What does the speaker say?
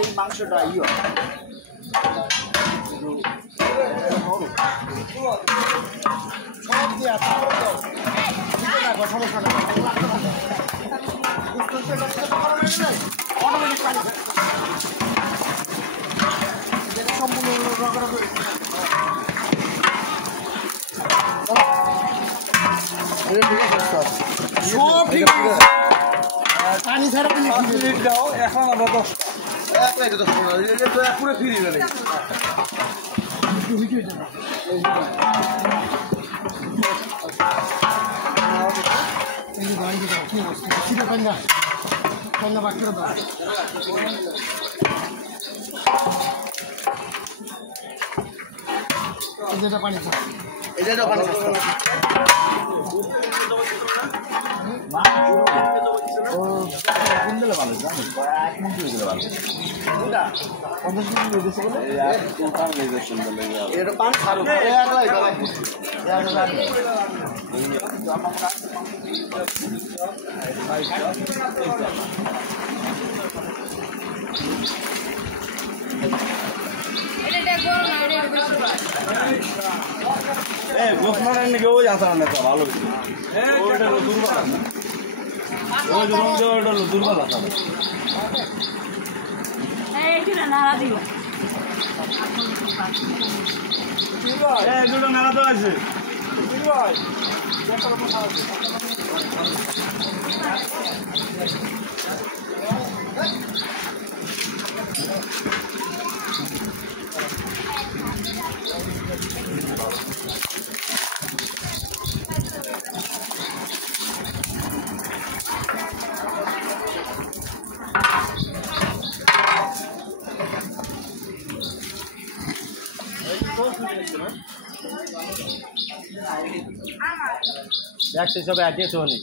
এই মাংসটা ইয়ে সব দিয়ে সমস্যা সম্পূর্ণ সব ঠিক আছে পানি ছাড়া মিনিট দাও এখন আমরা 10 পুরো ফ্রি গেলে পানি এটা পানি ভালো দুর্বল আছে দুটো নাড়া তো আছে দেখছি সব একই তো নেই